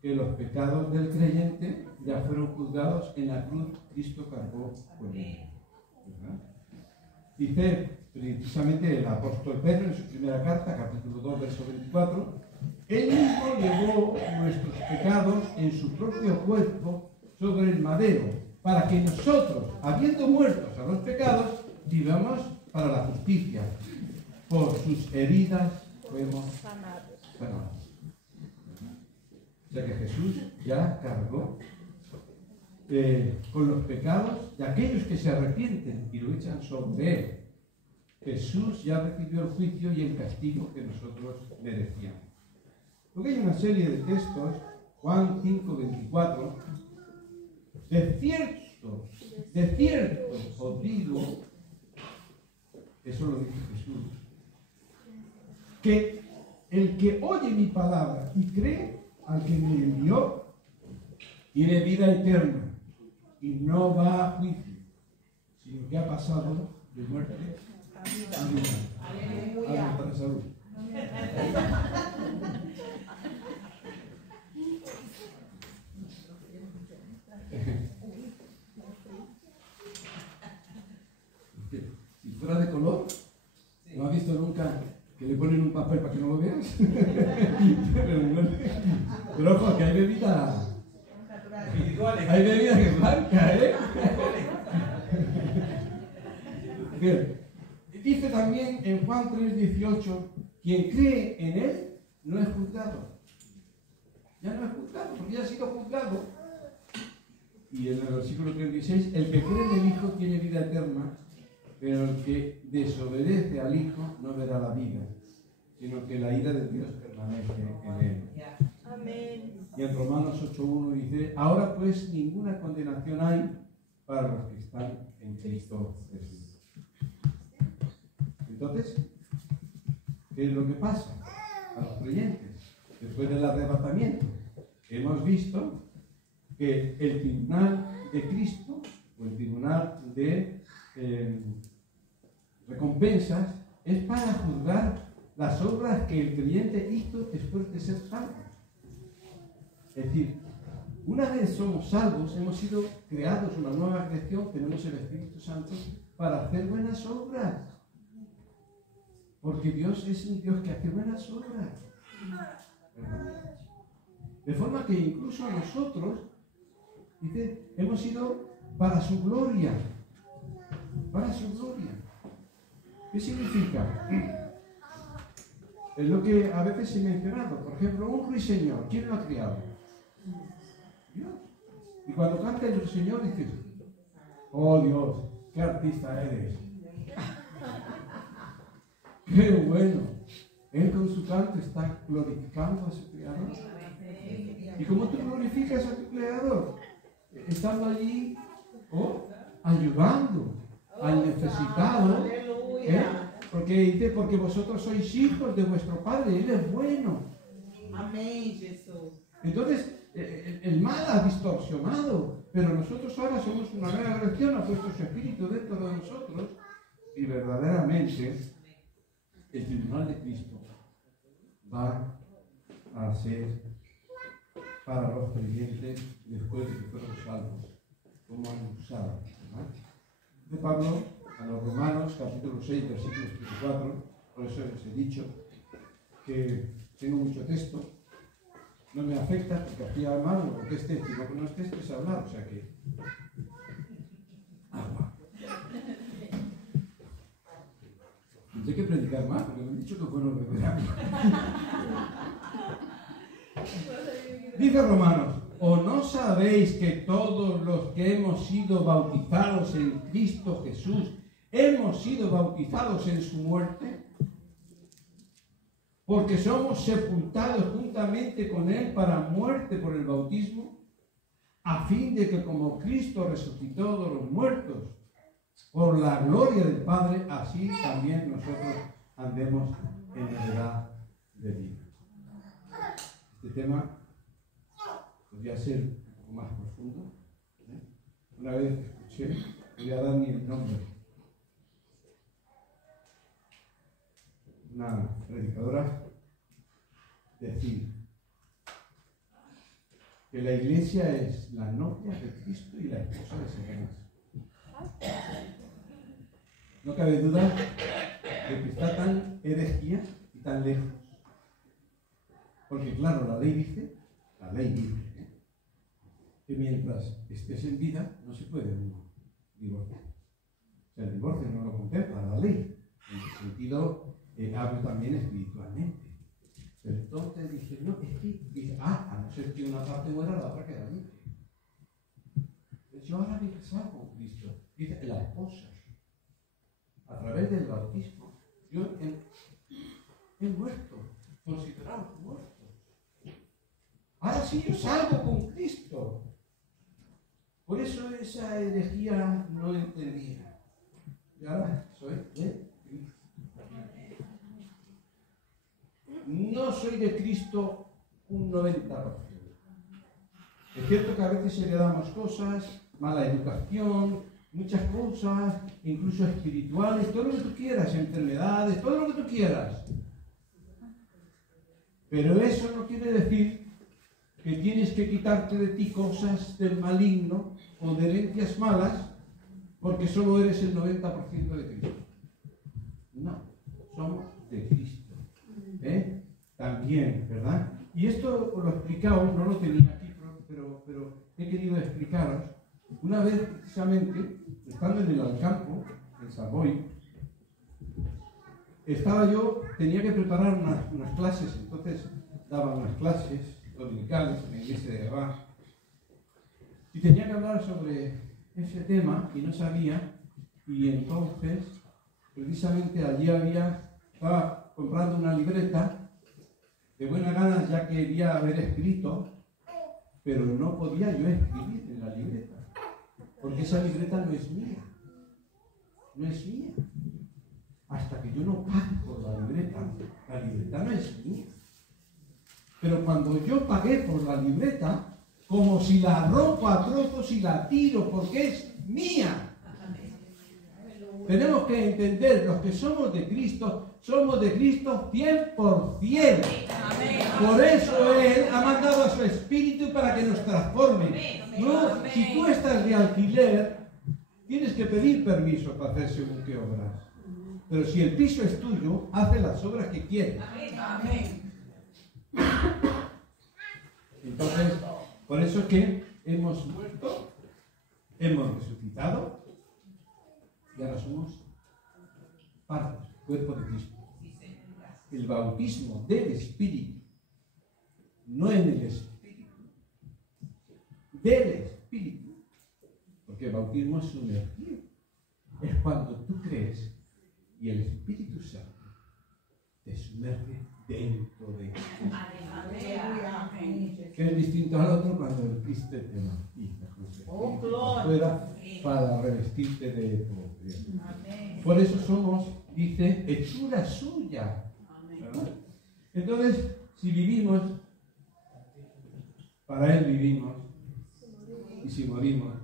que los pecados del creyente ya fueron juzgados en la cruz. Cristo cargó con ellos, ¿verdad? Dice precisamente el apóstol Pedro en su primera carta, capítulo 2, verso 24: Él mismo llevó nuestros pecados en su propio cuerpo sobre el madero, para que nosotros, habiendo muertos a los pecados, vivamos para la justicia. Por sus heridas fuimos sanados. O sea que Jesús ya cargó con los pecados de aquellos que se arrepienten y lo echan sobre Él. Jesús ya recibió el juicio y el castigo que nosotros merecíamos. Porque hay una serie de textos, Juan 5, 24, de cierto os digo, eso lo dice Jesús, que el que oye mi palabra y cree al que me envió, tiene vida eterna y no va a juicio, sino que ha pasado de muerte a vida. Aleluya. Para salud. Si fuera de color, ¿no has visto nunca que le ponen un papel para que no lo veas? Pero ojo, que hay bebida. Individuales. Hay bebida que es blanca, ¿eh? Bien. Dice también en Juan 3:18, quien cree en él no es juzgado. Ya no es juzgado, porque ya ha sido juzgado. Y en el versículo 36, el que cree en el Hijo tiene vida eterna, pero el que desobedece al Hijo no verá la vida, sino que la ira de Dios permanece en él. Amén. Y en Romanos 8:1 dice, ahora pues ninguna condenación hay para los que están en Cristo Jesús. Entonces, ¿qué es lo que pasa a los creyentes? Después del arrebatamiento, hemos visto que el tribunal de Cristo, o el tribunal de recompensas, es para juzgar las obras que el creyente hizo después de ser salvo. Es decir, una vez somos salvos, hemos sido creados una nueva creación, tenemos el Espíritu Santo para hacer buenas obras. Porque Dios es un Dios que hace buenas obras. De forma que incluso nosotros, dice, hemos sido para su gloria. Para su gloria. ¿Qué significa? Es lo que a veces he mencionado. Por ejemplo, un ruiseñor. ¿Quién lo ha criado? Dios. Y cuando canta el ruiseñor dices, oh Dios, qué artista eres. ¡Qué bueno! Él con su canto está glorificando a su Creador. ¿Y cómo tú glorificas a tu Creador? Estando allí, ayudando al necesitado. Porque dice, porque vosotros sois hijos de vuestro Padre, Él es bueno. Amén, Jesús. Entonces, el mal ha distorsionado, pero nosotros ahora somos una nueva creación, ha puesto su espíritu dentro de nosotros y verdaderamente el tribunal de Cristo va a ser para los creyentes después de que fueron salvos, como han usado. De Pablo a los Romanos, capítulo 6, versículos 34, por eso les he dicho que tengo mucho texto, no me afecta porque hacía mal lo que es texto, y lo que no es texto es hablar, o sea que agua. Hay que predicar más, porque me han dicho que fue los veteranos. Dice Romanos, ¿o no sabéis que todos los que hemos sido bautizados en Cristo Jesús, hemos sido bautizados en su muerte? Porque somos sepultados juntamente con Él para muerte por el bautismo, a fin de que como Cristo resucitó de los muertos, por la gloria del Padre, así también nosotros andemos en novedad de vida. Este tema podría ser un poco más profundo. Una vez escuché, voy a dar ni el nombre, una predicadora decir que la iglesia es la novia de Cristo y la esposa de Satanás. No cabe duda de que está tan herejía y tan lejos. Porque claro, la ley dice que mientras estés en vida no se puede uno divorciar. O sea, el divorcio no lo contempla la ley. En ese sentido, hablo también espiritualmente. Pero entonces dice, no, es que, dice, a no ser que una parte muera, la otra queda libre. Yo ahora me he casado con Cristo. Dice, la esposa. A través del bautismo, yo he muerto, considerado muerto. Ahora sí yo salgo con Cristo. Por eso esa herejía no entendía. Y ahora soy de Cristo. No soy de Cristo un 90%. Es cierto que a veces heredamos cosas, mala educación, muchas cosas, incluso espirituales, todo lo que tú quieras, enfermedades, todo lo que tú quieras. Pero eso no quiere decir que tienes que quitarte de ti cosas del maligno o de herencias malas porque solo eres el 90% de Cristo. No, somos de Cristo. También, ¿verdad? Y esto os lo he explicado, no lo tenía aquí, pero he querido explicaros. Una vez, precisamente, estando en el Alcampo, en Savoy, tenía que preparar unas clases, entonces daba unas clases dominicales en la iglesia de Gabá, y tenía que hablar sobre ese tema y no sabía, y entonces, precisamente allí estaba comprando una libreta de buena gana, ya que quería haber escrito, pero no podía yo escribir en la libreta, porque esa libreta no es mía, hasta que yo no pague por la libreta no es mía. Pero cuando yo pagué por la libreta, como si la rompo a trozos y la tiro, porque es mía. Tenemos que entender, los que somos de Cristo 100%. Por eso Él ha mandado a su Espíritu para que nos transforme. No, si tú estás de alquiler, tienes que pedir permiso para hacer según qué obras. Pero si el piso es tuyo, hace las obras que quieres. Entonces, por eso es que hemos muerto, hemos resucitado y ahora somos parte del cuerpo de Cristo. El bautismo del Espíritu, no en el Espíritu, del Espíritu, porque el bautismo es sumergir. Es cuando tú crees y el Espíritu Santo te sumerge dentro de ti. Que es distinto al otro cuando el Cristo te bautiza fuera para revestirte de poder. Por eso somos, dice, hechura suya. ¿Verdad? Entonces, si vivimos, para Él vivimos, y si morimos,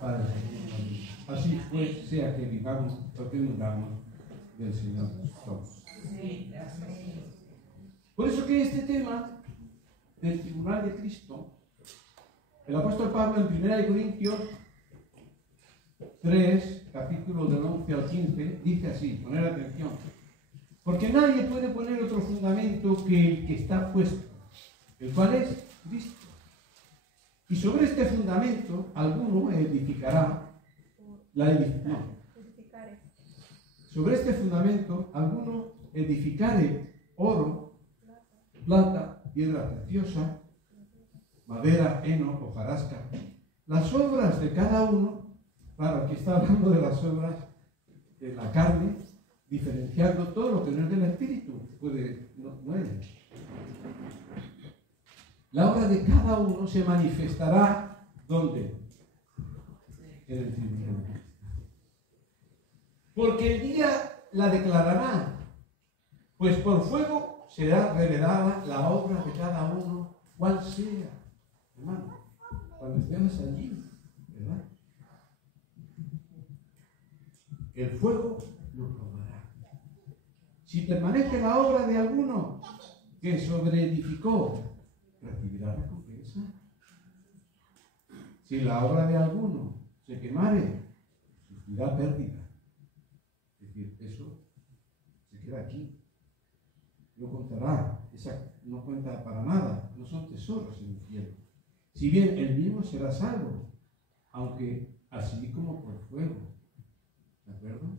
para Él morimos. Así pues, sea que vivamos o que muramos, del Señor somos. Por eso que este tema del tribunal de Cristo, el apóstol Pablo en 1 Corintios 3, capítulo del 11 al 15, dice así, poner atención, porque nadie puede poner otro fundamento que el que está puesto, el cual es Cristo. Y sobre este fundamento alguno edificará sobre este fundamento alguno edificare oro, plata, piedra preciosa, madera, heno, hojarasca. Las obras de cada uno, claro, aquí está hablando de las obras de la carne, diferenciando todo lo que no es del Espíritu, no es. La obra de cada uno se manifestará, ¿dónde? En el tribunal. Porque el día la declarará, pues por fuego será revelada la obra de cada uno, cual sea. Hermano, cuando estemos allí, ¿verdad? El fuego lo probará. Si permanece la obra de alguno que sobreedificó, recibirá recompensa. Si la obra de alguno se quemare, sufrirá pérdida. Es decir, eso se queda aquí. No contará, no cuenta para nada, no son tesoros en el cielo. Si bien el mismo será salvo, aunque así como por fuego. ¿De acuerdo?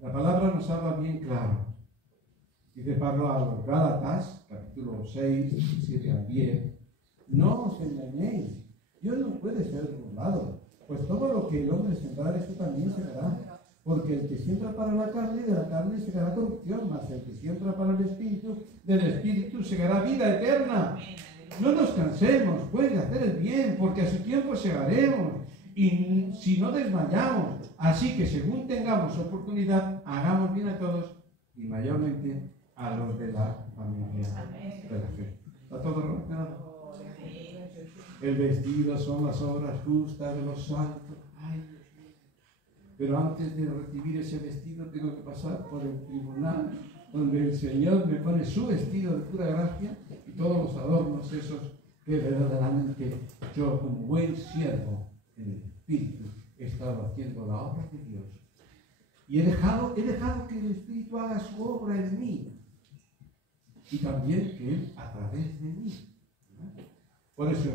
La palabra nos habla bien claro. Dice Pablo a los Gálatas, capítulo 6, 7 al 10, no os engañéis, Dios no puede ser burlado, pues todo lo que el hombre sembrare, eso también segará. Porque el que siembra para la carne, de la carne segará corrupción, mas el que siembra para el Espíritu, del Espíritu segará vida eterna. No nos cansemos, pues, de hacer el bien, porque a su tiempo segaremos, y si no desmayamos. Así que según tengamos oportunidad, hagamos bien a todos, y mayormente a los de la familia de la fe. ¿Está todo relacionado? El vestido son las obras justas de los santos. Ay, pero antes de recibir ese vestido tengo que pasar por el tribunal donde el Señor me pone su vestido de pura gracia y todos los adornos esos que verdaderamente yo, como buen siervo en el Espíritu, he estado haciendo la obra de Dios. Y he dejado que el Espíritu haga su obra en mí. y también que Él a través de mí. Por eso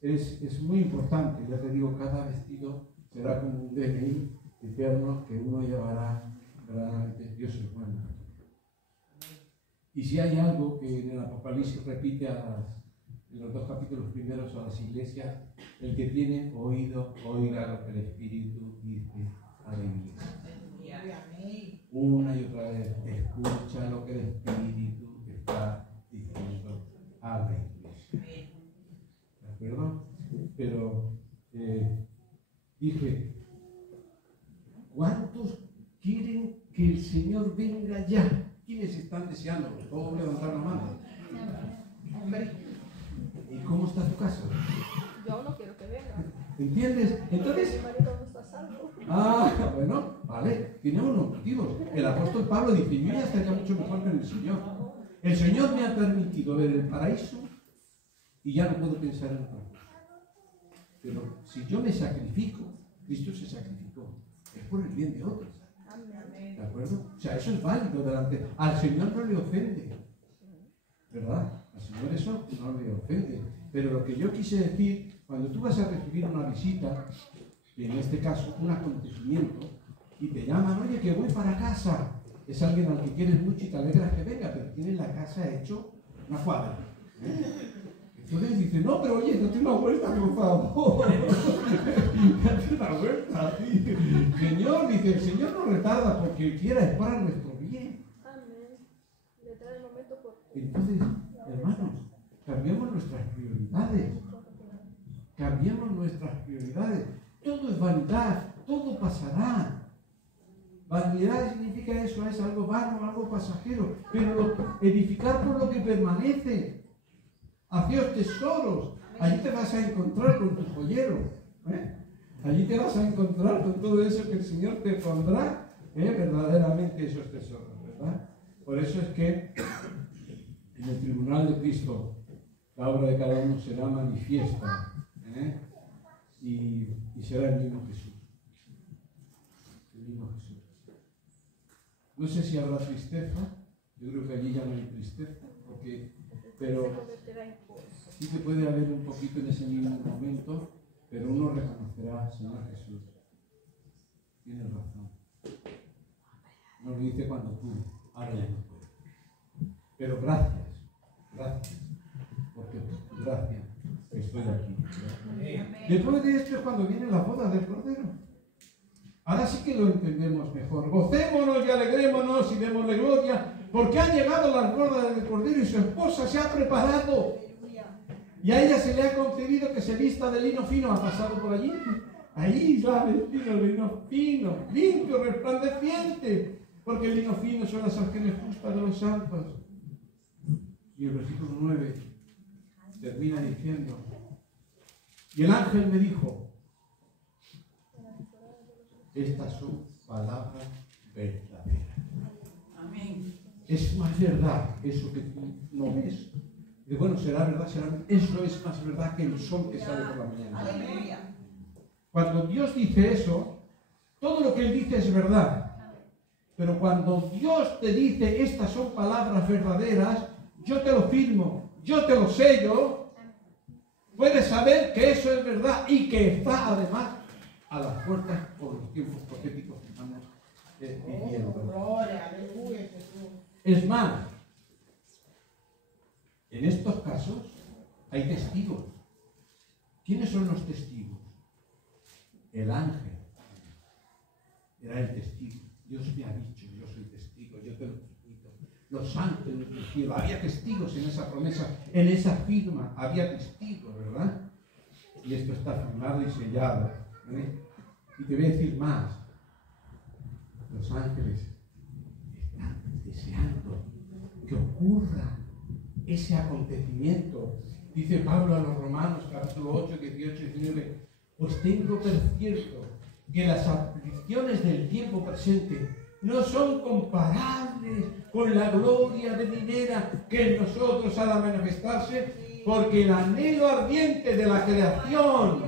es muy importante, ya te digo, cada vestido será como un DNI eterno que uno llevará verdaderamente. Dios es bueno. Y si hay algo que en el Apocalipsis repite en los 2 capítulos primeros a las iglesias, el que tiene oído, oiga lo que el Espíritu dice a la iglesia. Una y otra vez, escucha lo que el Espíritu está diciendo a la iglesia. ¿De acuerdo? Pero dije, ¿cuántos quieren que el Señor venga ya? ¿Quiénes están deseando? ¿Puedo levantar la mano? ¿Y cómo está tu casa? Yo no quiero que venga. ¿Entiendes? Entonces, Mi marido no está salvo. Bueno, vale, tiene unos motivos. El apóstol Pablo dice, yo ya estaría mucho mejor que en el Señor. El Señor me ha permitido ver el paraíso y ya no puedo pensar en otra cosa. Pero si yo me sacrifico, Cristo se sacrificó. Es por el bien de otros. ¿De acuerdo? O sea, eso es válido delante. Al Señor no le ofende. ¿Verdad? Al Señor eso no le ofende. Pero lo que yo quise decir, cuando tú vas a recibir una visita, en este caso un acontecimiento, y te llaman, oye, que voy para casa, es alguien al que quieres mucho y te alegras que venga, pero tiene la casa hecho una cuadra. Entonces dice, no, pero oye, date una vuelta, por favor. Date una vuelta. Sí. Señor, dice, el Señor no retarda porque Él quiera, es para nuestro bien. Amén. Le trae el momento por... Entonces, hermanos, cambiemos nuestras prioridades. Cambiemos nuestras prioridades. Todo es vanidad, todo pasará. Vanidad significa eso, es algo vano, algo pasajero. Pero edificar por lo que permanece. Hacíos tesoros. Allí te vas a encontrar con tu joyero. Allí te vas a encontrar con todo eso que el Señor te pondrá, verdaderamente esos tesoros, ¿verdad? Por eso es que en el tribunal de Cristo la obra de cada uno será manifiesta, y será el mismo Jesús. El mismo Jesús. No sé si habrá tristeza. Yo creo que allí ya no hay tristeza, pero sí que puede haber un poquito en ese mismo momento, pero uno reconocerá, Señor Jesús, tienes razón. No lo hice cuando pude, ahora ya no puedo. Pero gracias, porque gracias estoy aquí. Después de esto es cuando viene la boda del Cordero. Ahora sí que lo entendemos mejor. Gocémonos y alegrémonos y démosle gloria, porque han llegado las bodas del Cordero y su esposa se ha preparado. Y a ella se le ha concedido que se vista de lino fino. ¿Ha pasado por allí? Ahí está vestido de lino fino, limpio, resplandeciente, porque el lino fino son las ángeles justas de los santos. Y el versículo 9 termina diciendo, y el ángel me dijo, estas son palabras verdaderas. Amén. Es más verdad eso que tú no ves. Y bueno, será verdad, eso es más verdad que el sol que sale por la mañana. Aleluya. Cuando Dios dice eso, todo lo que Él dice es verdad. Pero cuando Dios te dice estas son palabras verdaderas, yo te lo firmo, yo te lo sello, puedes saber que eso es verdad y que está además a las puertas por los tiempos proféticos que estamos viviendo. Gloria, aleluya, Jesús. Es más, en estos casos hay testigos. ¿Quiénes son los testigos? El ángel era el testigo. Dios me ha dicho, yo soy testigo, yo te lo transmito. Los ángeles del cielo, había testigos en esa promesa, en esa firma, había testigos, ¿verdad? Y esto está firmado y sellado. Y te voy a decir más. Los ángeles están deseando que ocurra ese acontecimiento. Dice Pablo a los Romanos, capítulo 8, 18 y 19, pues tengo por cierto que las aflicciones del tiempo presente no son comparables con la gloria venidera que en nosotros ha de manifestarse, porque el anhelo ardiente de la creación,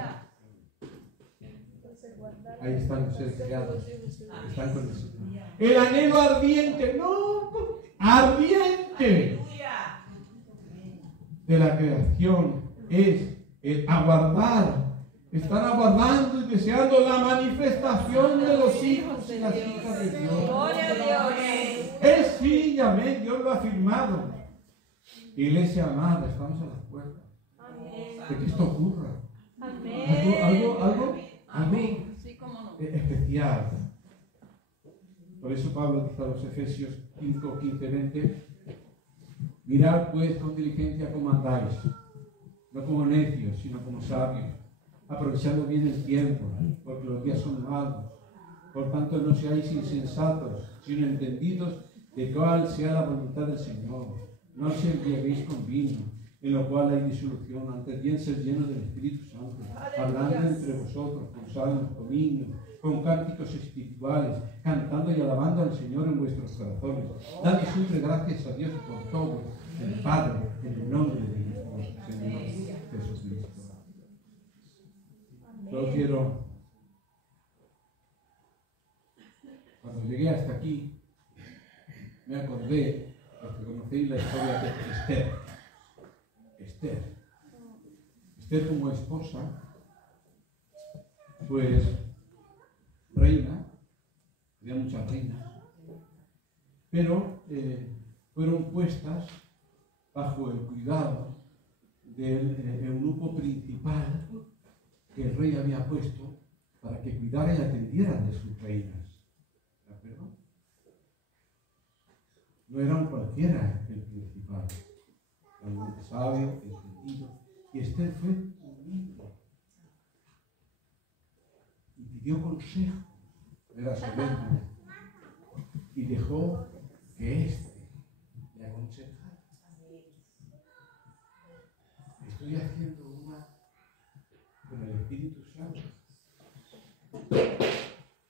ahí están los seres creados, están con nosotros. El anhelo ardiente, no, ardiente de la creación es el aguardar. Están aguardando y deseando la manifestación de los hijos y las hijas de Dios. Gloria a Dios. Es sí y amén, Dios lo ha firmado. Iglesia amada, estamos a las puertas Amén. de que esto ocurra. Amén. Algo Sí, cómo no. especial. Por eso Pablo dice a los Efesios 5, 15, 20: mirad pues con diligencia cómo andáis, no como necios, sino como sabios, aprovechando bien el tiempo, porque los días son malos. Por tanto, no seáis insensatos, sino entendidos de cuál sea la voluntad del Señor. No os embriaguéis con vino, en lo cual hay disolución, antes bien ser llenos del Espíritu Santo, hablando entre vosotros con salmos, con himnos, con cánticos espirituales, cantando y alabando al Señor en vuestros corazones, dando siempre gracias a Dios por todo, el Padre, en el nombre de nuestro Señor Jesucristo. Yo quiero, cuando llegué hasta aquí, me acordé, porque conocéis la historia de Esther. Esther como esposa, pues reina, había muchas reinas, pero fueron puestas bajo el cuidado del eunuco principal que el rey había puesto para que cuidara y atendiera de sus reinas. ¿De acuerdo? No era un cualquiera el principal, era un hombre sabio, entendido, y Esther fue humilde y pidió consejo, era solemne, y dejó que éste le aconsejara. Estoy haciendo una con el Espíritu Santo.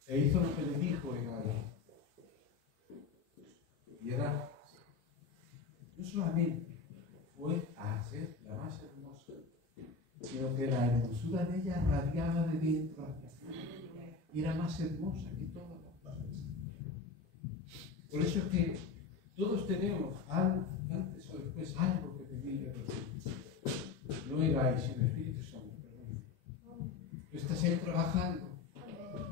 E hizo lo que le dijo Hegai. Y era, no solamente fue a ser la más hermosa, sino que la hermosura de ella radiaba de dentro hacia afuera. Y era más hermosa que todas las cosas. Por eso es que todos tenemos antes o después algo que pedir de Dios. No Hegai, sino el Espíritu Santo. Tú estás ahí trabajando.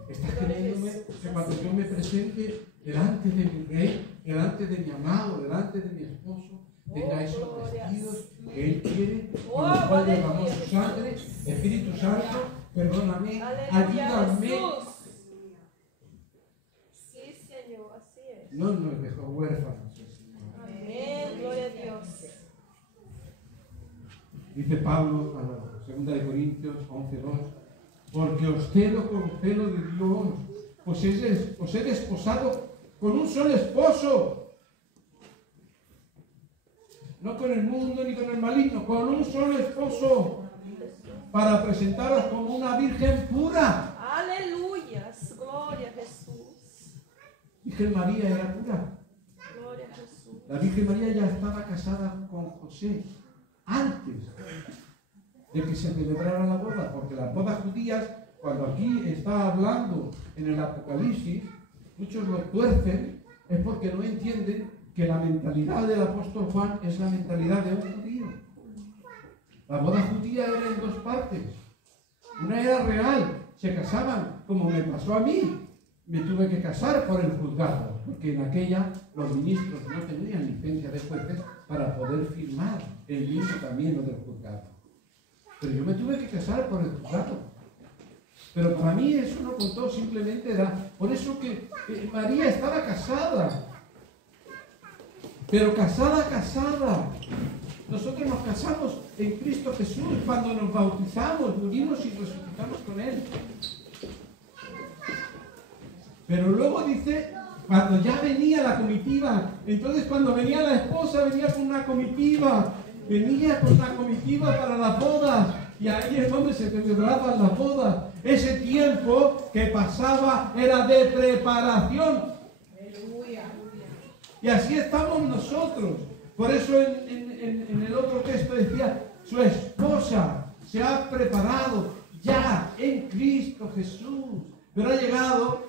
Estás queriéndome que cuando yo me presente delante de mi rey, delante de mi amado, delante de mi esposo, tenga esos vestidos que él quiere, con los cuales derramó su sangre. Espíritu Santo, perdóname, ayúdame. Sí, Señor, así es. No nos dejó huérfanos. Amén, gloria a Dios. Dice Pablo a la 2 de Corintios 11:2: porque os celo con celo de Dios, pues os he desposado con un solo esposo, no con el mundo ni con el maligno, con un solo esposo, para presentaros como una virgen pura. Aleluyas, gloria a Jesús. Virgen María era pura. Gloria a Jesús. La Virgen María ya estaba casada con José antes de que se celebrara la boda, porque las bodas judías, cuando aquí está hablando en el Apocalipsis, muchos lo tuercen, es porque no entienden que la mentalidad del apóstol Juan es la mentalidad de un judío. La boda judía era en dos partes. Una era real, se casaban, como me pasó a mí. Me tuve que casar por el juzgado, porque en aquella los ministros no tenían licencia de jueces para poder firmar el mismo camino del juzgado. Pero yo me tuve que casar por el juzgado. Pero para mí eso no contó, simplemente era por eso que María estaba casada. Pero casada. Nosotros nos casamos en Cristo Jesús cuando nos bautizamos, morimos y resucitamos con Él. Pero luego dice, cuando ya venía la comitiva, entonces cuando venía la esposa, venía con una comitiva para las bodas, y ahí es donde se celebraban las bodas. Ese tiempo que pasaba era de preparación. Y así estamos nosotros. Por eso en el otro texto decía, su esposa se ha preparado ya en Cristo Jesús. Pero ha llegado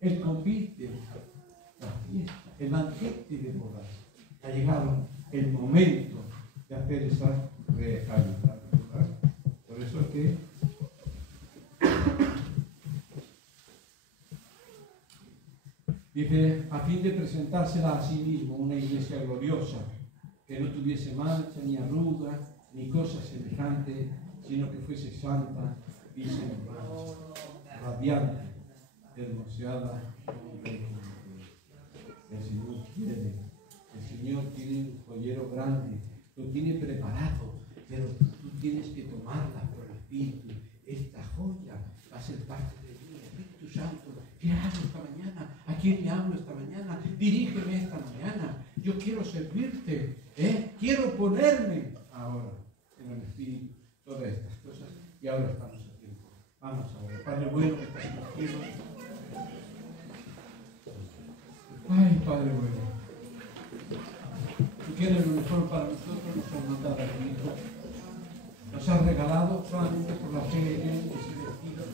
el convite, la fiesta, el banquete de bodas. Ha llegado el momento de hacer esa realidad, ¿verdad? Por eso es que dice, a fin de presentársela a sí mismo una iglesia gloriosa, que no tuviese mancha, ni arruga, ni cosa semejante, sino que fuese santa y sin mancha, radiante, hermoseada como un rey. El Señor quiere, el Señor tiene un joyero grande, lo tiene preparado, pero tú tienes que tomarla por el Espíritu. Esta joya va a ser parte de mí, Espíritu Santo. ¿Qué hago esta mañana? ¿A quién le hablo esta mañana? Dirígeme esta mañana. Yo quiero servirte, quiero ponerme ahora en el Espíritu. Todas estas cosas, y ahora estamos a tiempo. Vamos ahora. Padre bueno que estás en los cielos. Ay, Padre bueno. Tú quieres lo mejor para nosotros, nos has mandado a tu Hijo. Nos has regalado solamente por la fe en Él ese vestido.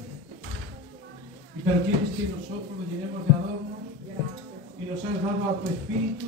Y pero quieres que nosotros lo llenemos de adornos y nos has dado a tu Espíritu.